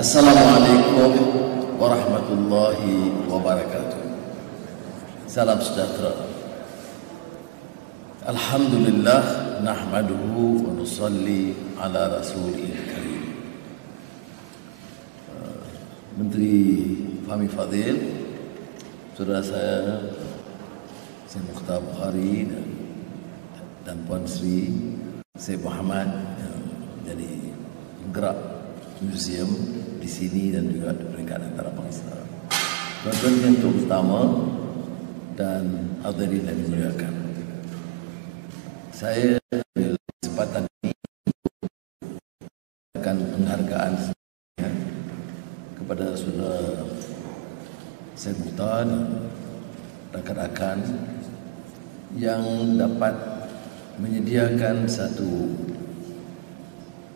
Assalamualaikum warahmatullahi wabarakatuh. Salam sejahtera. Alhamdulillah nahmaduhu wa nusalli ala rasulil karim. Menteri Fahmi Fadil, saudara saya Syekh Mukhtar Bukhari dan Puan Seri Syekh Muhammad yang jadi penggerak Muzium di sini dan juga di peringkat antarabangsa. Tuan-tuan yang terutama dan hadirin yang dimuliakan, saya ambil kesempatan ini akan penghargaan kepada saudara Syekh Mukhtar dan rakan-rakan yang dapat menyediakan satu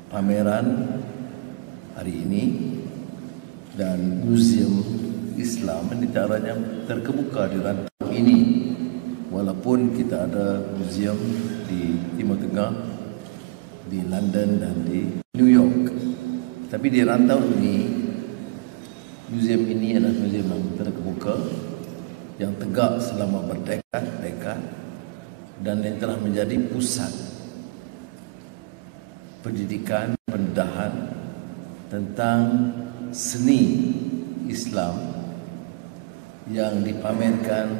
pameran hari ini dan Muzium Islam di antaranya terkemuka di rantau ini, walaupun kita ada muzium di Timur Tengah, di London dan di New York, tapi di rantau ini muzium ini adalah muzium yang terkemuka, yang tegak selama berdekad-dekad dan yang telah menjadi pusat pendidikan, pendedahan tentang seni Islam yang dipamerkan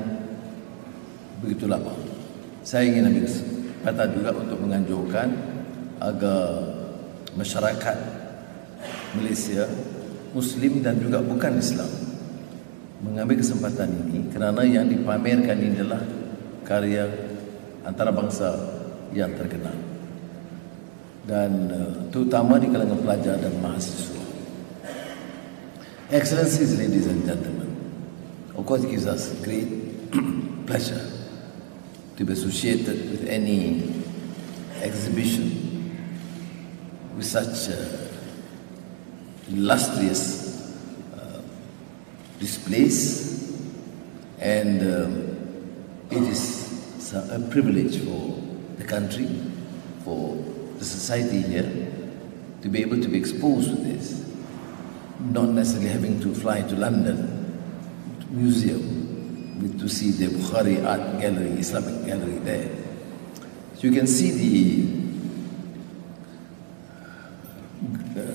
begitu lama. Saya ingin ambil kesempatan juga untuk menganjurkan agar masyarakat Malaysia, Muslim dan juga bukan Islam, mengambil kesempatan ini kerana yang dipamerkan ini adalah karya antarabangsa yang terkenal dan terutama di kalangan pelajar dan mahasiswa. Excellencies, ladies and gentlemen, of course it gives us great pleasure to be associated with any exhibition with such illustrious displays, and it is a privilege for the country, for the society here, to be able to be exposed to this, not necessarily having to fly to London Museum to see the Bukhari Art Gallery, Islamic Gallery there. So you can see the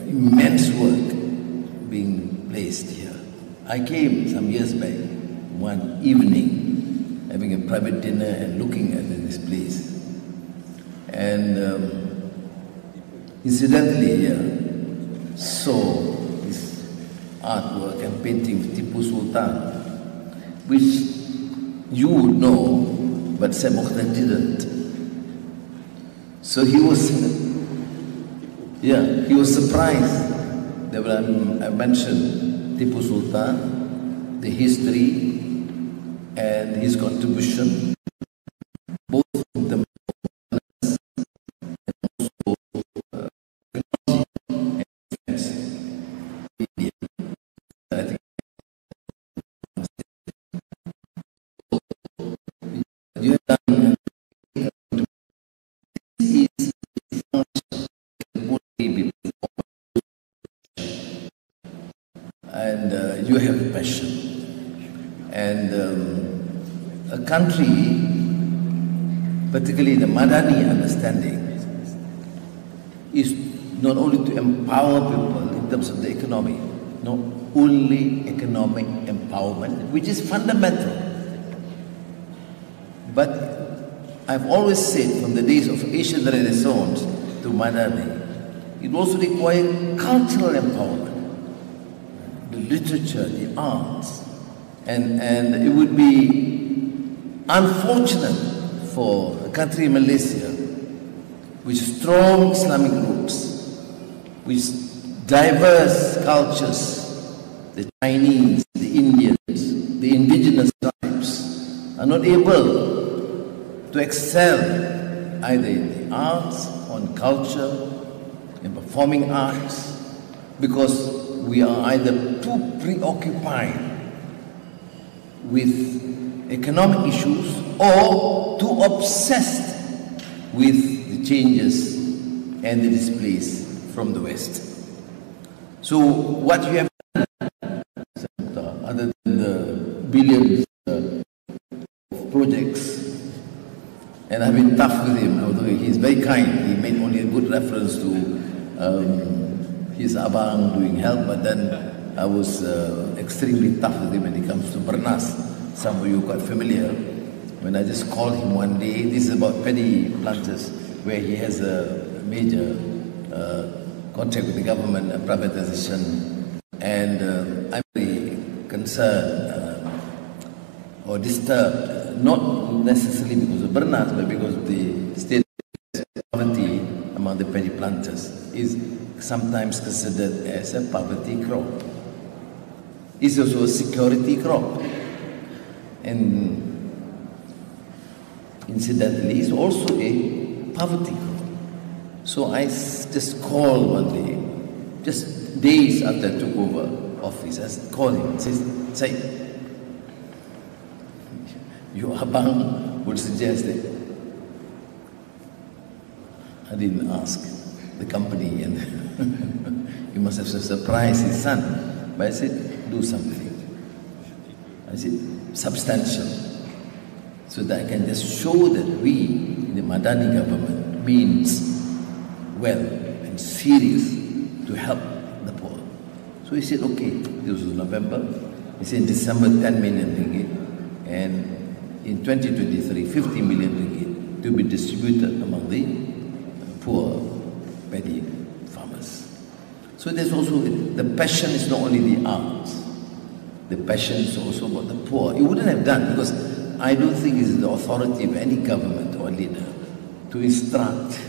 immense work being placed here. I came some years back, one evening, having a private dinner and looking at this place. And incidentally, saw this artwork and painting of Tipu Sultan, which you would know, but Syekh Mukhtar didn't. So he was surprised that when I mentioned Tipu Sultan, the history and his contribution, both in the you have passion, and a country, particularly the Madani understanding, is not only to empower people in terms of the economy, not only economic empowerment, which is fundamental, but I've always said from the days of Asian Renaissance to Madani, it also required cultural empowerment, the literature, the arts, and it would be unfortunate for a country, Malaysia, with strong Islamic roots, with diverse cultures, the Chinese, the Indians, the indigenous tribes, are not able to excel either in the arts or in culture, in performing arts, because we are either too preoccupied with economic issues or too obsessed with the changes and the displays from the West. So what you have done, other than the billions of projects, and I've been tough with him, although he's very kind. He made only a good reference to his abang doing help, but then I was extremely tough with him when it comes to Bernas. Some of you are quite familiar. When I just called him one day, this is about paddy planters, where he has a major contract with the government, a privatization, and I'm very concerned or disturbed, not necessarily because of Bernas, but because of the state of poverty among the paddy planters is sometimes considered as a poverty crop. It's also a security crop, and incidentally, it's also a poverty crop. So I just called one day, just days after I took over office, I called him and said, your abang would suggest that I didn't ask the company, and he must have surprised his son. But I said, do something. I said, substantial, so that I can just show that we, the Madani government, means well and serious to help the poor. So he said, okay, this was November. He said, in December, 10 million ringgit, and in 2023, 50 million ringgit to be distributed among the poor paddy farmers. So there's also, the passion is not only the arts, the passion is also about the poor. He wouldn't have done, because I don't think it's the authority of any government or leader to instruct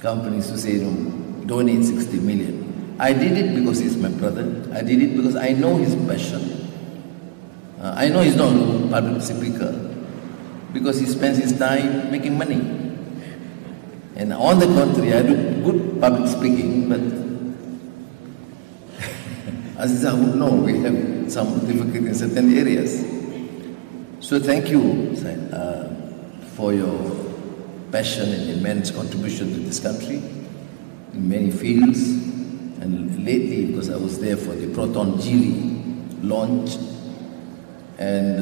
companies to say, no, donate 60 million. I did it because he's my brother. I did it because I know his passion. I know he's not a public speaker, because he spends his time making money. And on the contrary, I do good public speaking, but as I would know, we have some difficulty in certain areas. So thank you for your passion and immense contribution to this country in many fields. And lately, because I was there for the Proton Jiri launch, and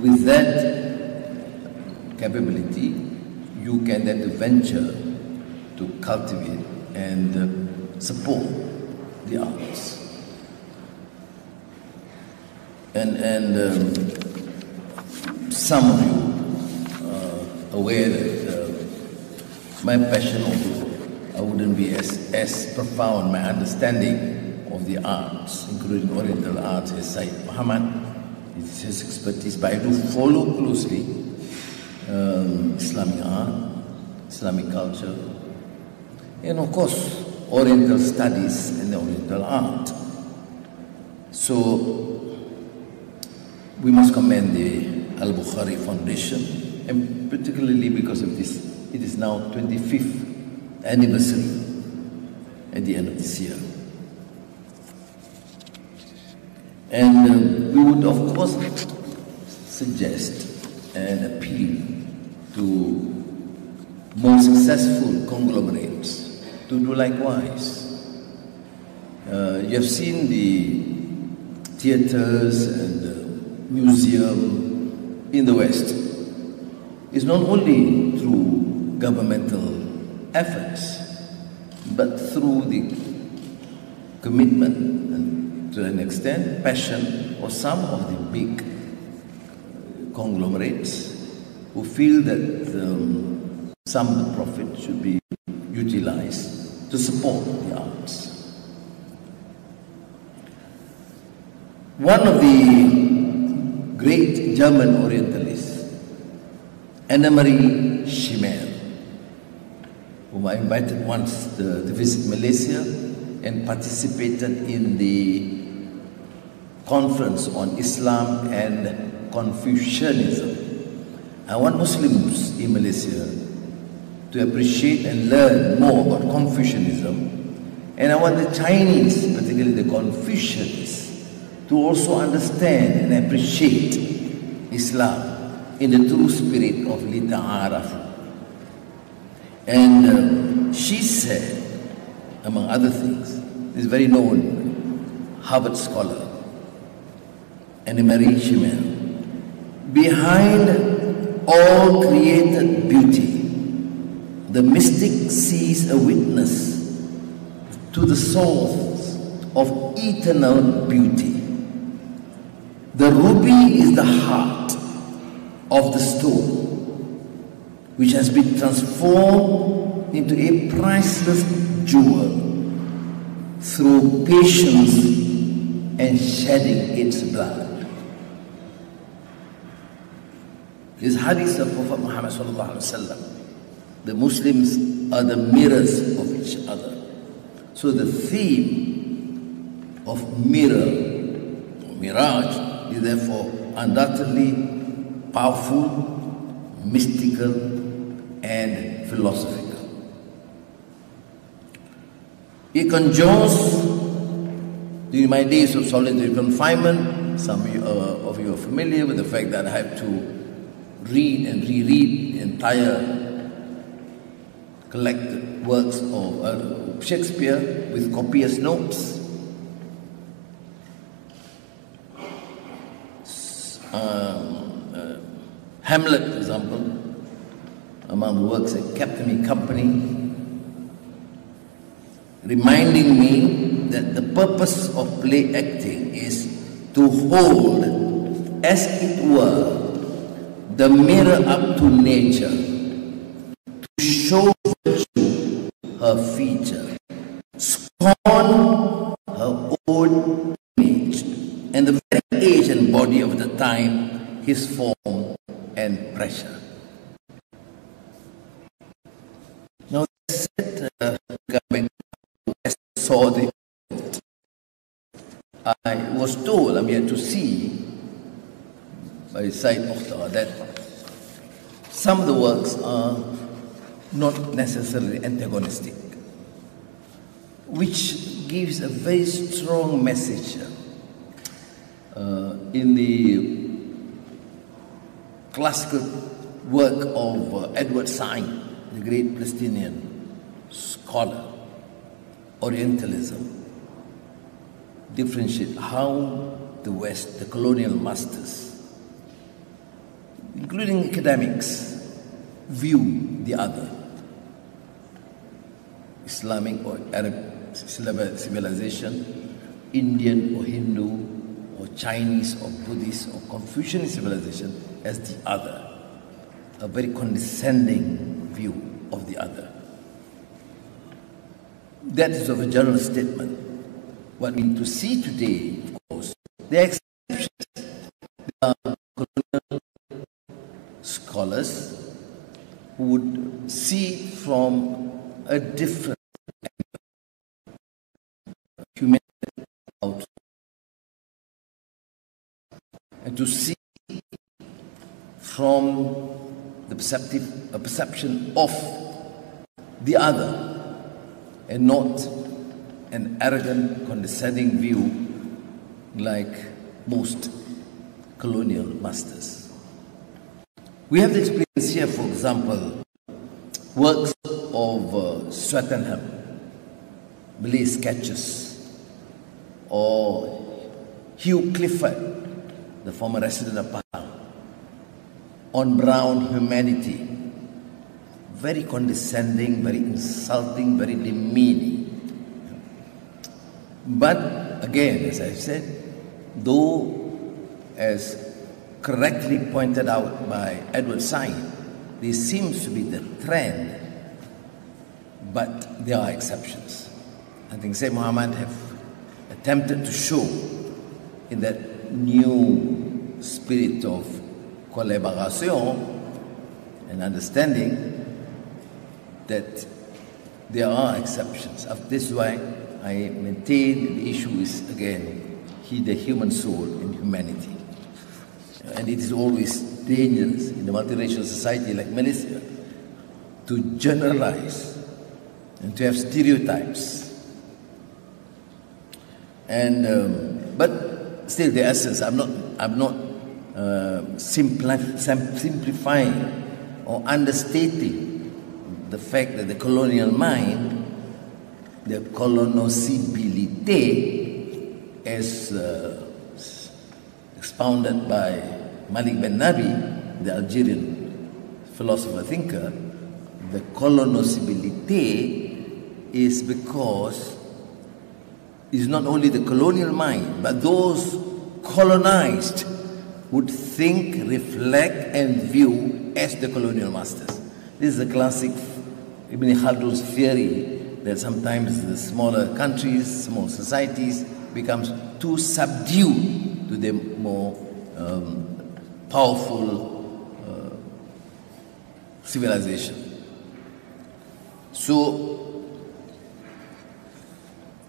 with that capability, you can then venture to cultivate and support the arts. And some of you are aware that my passion, although I wouldn't be as profound, my understanding of the arts, including Oriental arts, as Syed Muhammad, it's his expertise, but I do follow closely Islamic art, Islamic culture, and of course, Oriental studies and Oriental art. So, we must commend the Al-Bukhari Foundation, and particularly because of this, it is now 25th anniversary at the end of this year. And we would, of course, suggest and appeal to more successful conglomerates to do likewise. You have seen the theaters and the museum in the West. It's not only through governmental efforts, but through the commitment and, to an extent, passion of some of the big conglomerates who feel that some of the profit should be utilized to support the arts. One of the great German Orientalists, Annemarie Schimer, whom I invited once to visit Malaysia and participated in the conference on Islam and Confucianism. I want Muslims in Malaysia to appreciate and learn more about Confucianism, and I want the Chinese, particularly the Confucianists, to also understand and appreciate Islam in the true spirit of lita'arafu. And she said among other things, this very known Harvard scholar, Anwar, behind all created beauty, the mystic sees a witness to the source of eternal beauty. The ruby is the heart of the stone, which has been transformed into a priceless jewel through patience and shedding its blood. This hadith of Prophet Muhammad sallallahu alaihi wasallam. The Muslims are the mirrors of each other. So the theme of mirror, or mirage, is therefore undoubtedly powerful, mystical, and philosophical. It conjures, during my days of solitary confinement, some of you are familiar with the fact that I have to read and reread the entire collected works of Shakespeare with copious notes. Hamlet, for example, among the works that kept me company, reminding me that the purpose of play acting is to hold, as it were, the mirror up to nature, to show virtue her feature, scorn her own image, and the very age and body of the time, his form and pressure. Now, I saw the I was told, I'm yet to see, by Said Mukhtar, that some of the works are not necessarily antagonistic, which gives a very strong message. In the classical work of Edward Said, the great Palestinian scholar, Orientalism, differentiate how the West, the colonial masters, including academics, view the other. Islamic or Arab civilization, Indian or Hindu, or Chinese or Buddhist or Confucian civilization as the other. A very condescending view of the other. That is of a general statement. What we need to see today, of course, there are exceptions. There are colonial scholars who would see from a different humanity out, and to see from the perception of the other, and not an arrogant, condescending view like most colonial masters. We have the experience here, for example, works of Swettenham, Malay sketches, or Hugh Clifford, the former resident of Pahang, on brown humanity. Very condescending, very insulting, very demeaning. But again, as I said, though, as correctly pointed out by Edward Said, this seems to be the trend, but there are exceptions. I think Sayyid Muhammad have attempted to show in that new spirit of collaboration and understanding that there are exceptions. This is why I maintain the issue is, again, the human soul in humanity. And it is always dangerous in a multiracial society like Malaysia to generalize and to have stereotypes. And but still, the essence, I'm not simplifying or understating the fact that the colonial mind the colonoscibility as expounded by Malik Ben Nabi, the Algerian philosopher thinker, the colonoscibility is because it's not only the colonial mind, but those colonized would think, reflect, and view as the colonial masters. This is a classic Ibn Khaldun's theory that sometimes the smaller countries, small societies, becomes too subdued to the more powerful civilization. So,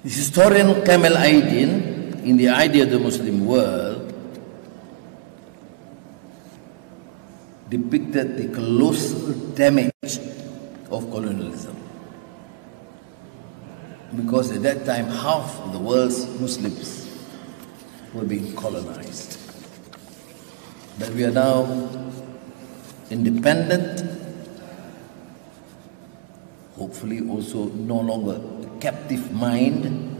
the historian Kamal Aydin, in The Idea of the Muslim World, depicted the colossal damage of colonialism. Because at that time, half of the world's Muslims were being colonized. But we are now independent, hopefully also no longer a captive mind,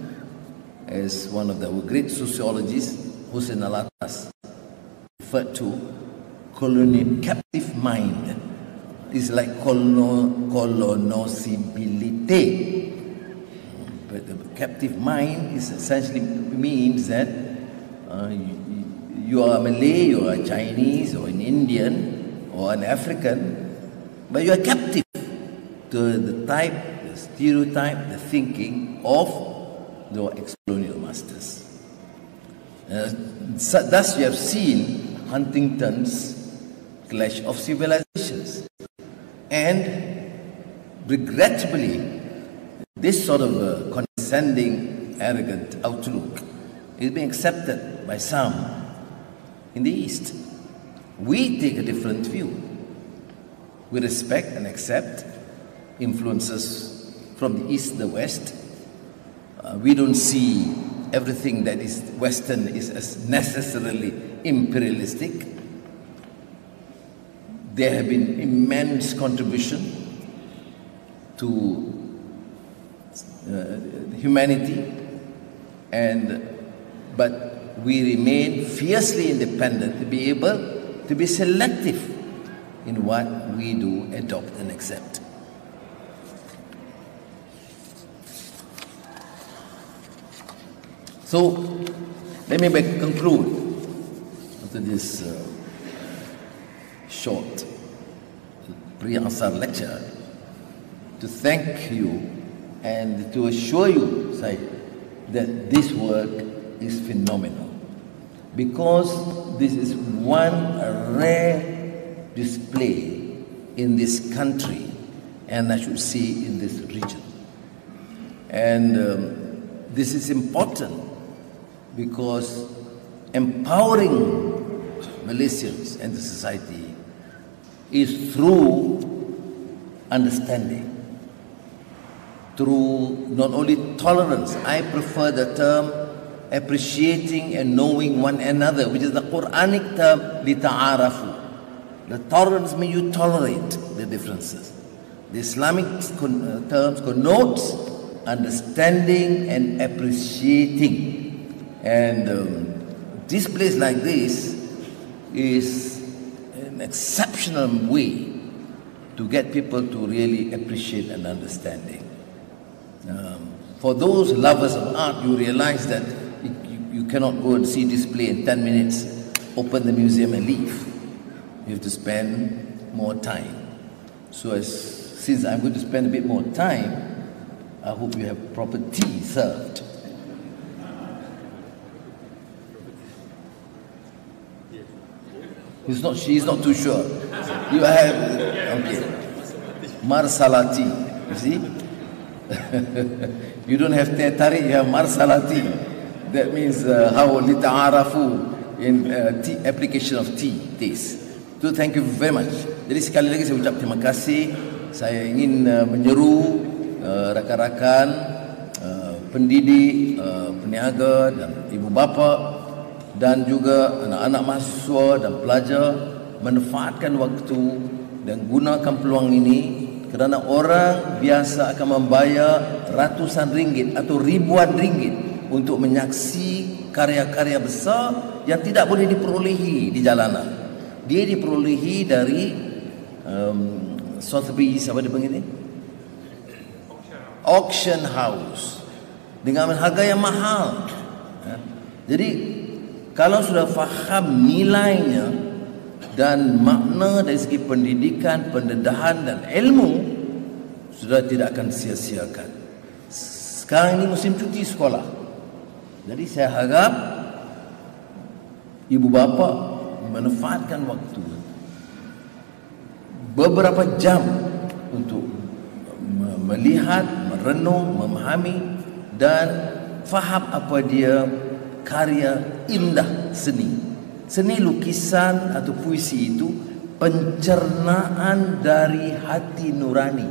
as one of our great sociologists, Hussein Alatas, referred to. Colonial captive mind is like colonoscibility. But the captive mind is essentially means that you are Malay, you are Chinese, or an Indian, or an African, but you are captive to the type, the stereotype, the thinking of the ex-colonial masters. Thus you have seen Huntington's Clash of Civilizations. And regrettably, this sort of condescending, arrogant outlook is being accepted by some in the East. We take a different view. We respect and accept influences from the East, the West. We don't see everything that is Western is as necessarily imperialistic. There have been immense contribution to humanity, but we remain fiercely independent to be able to be selective in what we do, adopt, and accept. So, let me conclude after this short pre-answer lecture to thank you and to assure you, Syed, that this work is phenomenal, because this is one rare display in this country, and I should say in this region. And this is important because empowering Malaysians and the society is through understanding, through not only tolerance. I prefer the term appreciating and knowing one another, which is the Quranic term lita'arafu. The tolerance means you tolerate the differences. The Islamic terms connotes understanding and appreciating. And this place like this is an exceptional way to get people to really appreciate and understanding. For those lovers of art, you realize that you cannot go and see display in 10 minutes, open the museum and leave. You have to spend more time. So since I'm going to spend a bit more time, I hope you have proper tea served. She's not too sure. You have, okay. Marsalati, you see? You don't have teh tarik, you have marsalati. That means how lita'arafu in tea, application of tea, taste. So thank you very much. Jadi sekali lagi saya ucap terima kasih. Saya ingin menyeru rakan-rakan pendidik, peniaga dan ibu bapa dan juga anak-anak mahasiswa dan pelajar manfaatkan waktu dan gunakan peluang ini, kerana orang biasa akan membayar ratusan ringgit atau ribuan ringgit untuk menyaksi karya-karya besar yang tidak boleh diperolehi di jalanan. Dia diperolehi dari Sotheby's, apa dia panggil ni? Auction house, dengan harga yang mahal. Jadi kalau sudah faham nilainya dan makna dari segi pendidikan, pendedahan dan ilmu, sudah tidak akan sia-siakan. Sekarang ini musim cuti sekolah, jadi saya harap ibu bapa memanfaatkan waktu beberapa jam untuk melihat, merenung, memahami dan faham apa dia karya indah seni. Seni lukisan atau puisi itu pencernaan dari hati nurani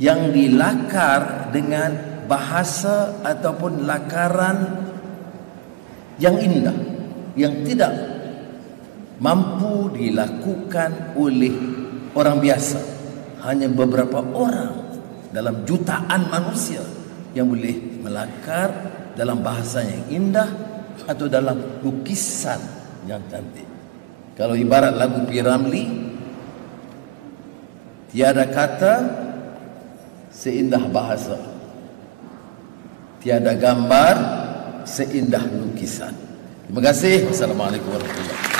yang dilakar dengan bahasa ataupun lakaran yang indah, yang tidak mampu dilakukan oleh orang biasa. Hanya beberapa orang dalam jutaan manusia yang boleh melakar dalam bahasa yang indah atau dalam lukisan yang cantik. Kalau ibarat lagu P. Ramlee, tiada kata seindah bahasa, tiada gambar seindah lukisan. Terima kasih. Wassalamualaikum warahmatullahi wabarakatuh.